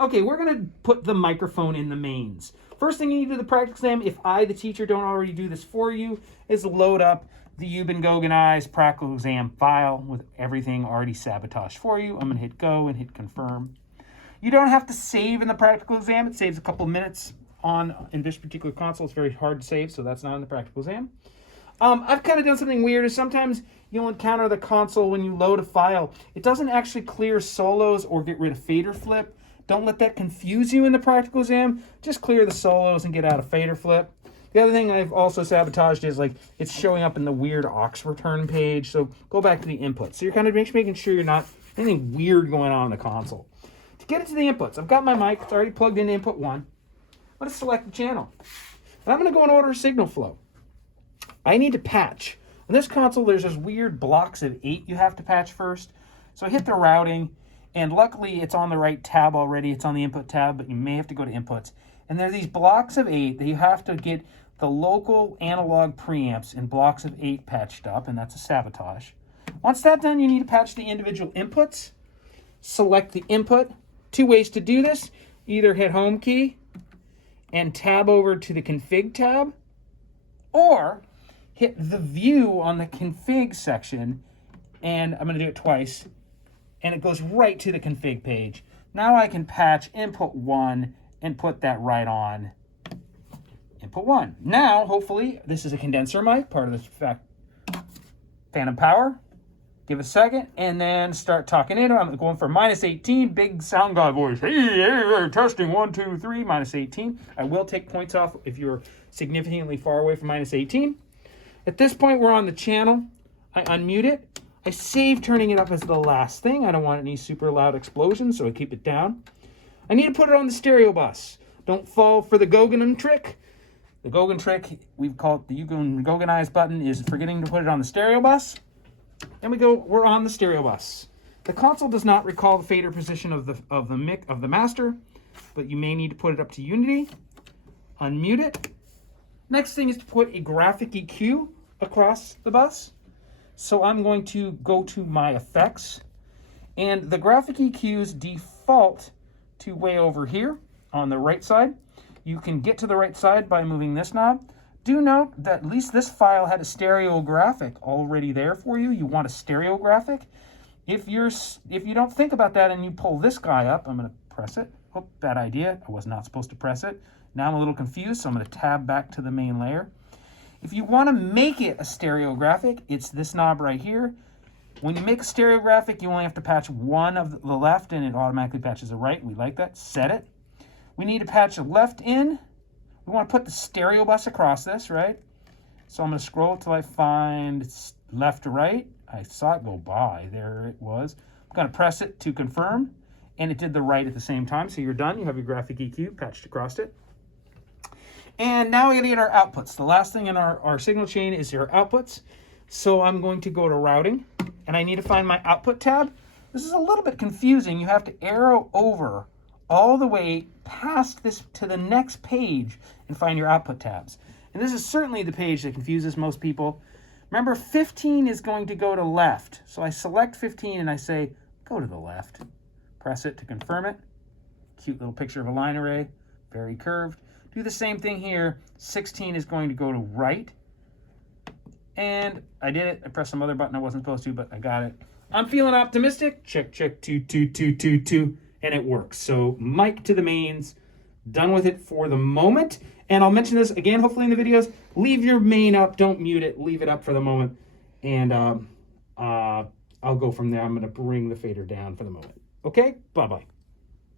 Okay, we're going to put the microphone in the mains. First thing you need to do the practical exam, if I, the teacher, don't already do this for you, is load up the Goggenized practical exam file with everything already sabotaged for you. I'm going to hit go and hit confirm. You don't have to save in the practical exam. It saves a couple of minutes in this particular console. It's very hard to save, so that's not in the practical exam. I've kind of done something weird. Is sometimes you'll encounter the console when you load a file. It doesn't actually clear solos or get rid of fader flip. Don't let that confuse you in the practical exam. Just clear the solos and get out of fader flip. The other thing I've also sabotaged is like it's showing up in the weird aux return page. So go back to the inputs. So you're kind of making sure you're not anything weird going on in the console. To get it to the inputs, I've got my mic. It's already plugged into input 1. I'm going to select the channel. And I'm going to go in order of signal flow. I need to patch. On this console, there's those weird blocks of 8 you have to patch first. So I hit the routing. And luckily, it's on the right tab already. It's on the input tab, but you may have to go to inputs. And there are these blocks of 8 that you have to get the local analog preamps in blocks of 8 patched up, and that's a sabotage. Once that's done, you need to patch the individual inputs. Select the input. 2 ways to do this. Either hit home key and tab over to the config tab, or hit the view on the config section, and I'm going to do it twice. And it goes right to the config page. Now I can patch input 1 and put that right on input 1. Now, hopefully, this is a condenser mic, part of the phantom power. Give it a second, and then start talking in. I'm going for -18, big sound guy voice. Hey, testing, 1, 2, 3, -18. I will take points off if you're significantly far away from -18. At this point, we're on the channel. I unmute it. I save turning it up as the last thing. I don't want any super loud explosions, so I keep it down. I need to put it on the stereo bus. Don't fall for the Goggen trick. The Goggen trick, we've called the Goggenized button, is forgetting to put it on the stereo bus. And we're on the stereo bus. The console does not recall the fader position of the master, but you may need to put it up to Unity. Unmute it. Next thing is to put a graphic EQ across the bus. So I'm going to go to my effects, and the graphic EQs default to way over here on the right side. You can get to the right side by moving this knob. Do note that at least this file had a stereo graphic already there for you. You want a stereo graphic. If you don't think about that and you pull this guy up, I'm going to press it. Oh, bad idea. I was not supposed to press it. Now I'm a little confused, so I'm going to tab back to the main layer. If you want to make it a stereo graphic, it's this knob right here. When you make a stereo graphic, you only have to patch one of the left, and it automatically patches the right. We like that. Set it. We need to patch the left in. We want to put the stereo bus across this, right? So I'm going to scroll till I find left to right. I saw it go by. There it was. I'm going to press it to confirm, and it did the right at the same time. So you're done. You have your graphic EQ patched across it. And now we're going to get our outputs. The last thing in our signal chain is your outputs. So I'm going to go to routing, and I need to find my output tab. This is a little bit confusing. You have to arrow over all the way past this to the next page and find your output tabs. And this is certainly the page that confuses most people. Remember, 15 is going to go to left. So I select 15 and I say, go to the left. Press it to confirm it. Cute little picture of a line array, very curved. Do the same thing here. 16 is going to go to right. And I did it. I pressed some other button I wasn't supposed to, but I got it. I'm feeling optimistic. Check, check, 2, 2, 2, 2, 2. And it works. So mic to the mains. Done with it for the moment. And I'll mention this again, hopefully in the videos. Leave your main up. Don't mute it. Leave it up for the moment. And I'll go from there. I'm going to bring the fader down for the moment. Okay? Bye-bye.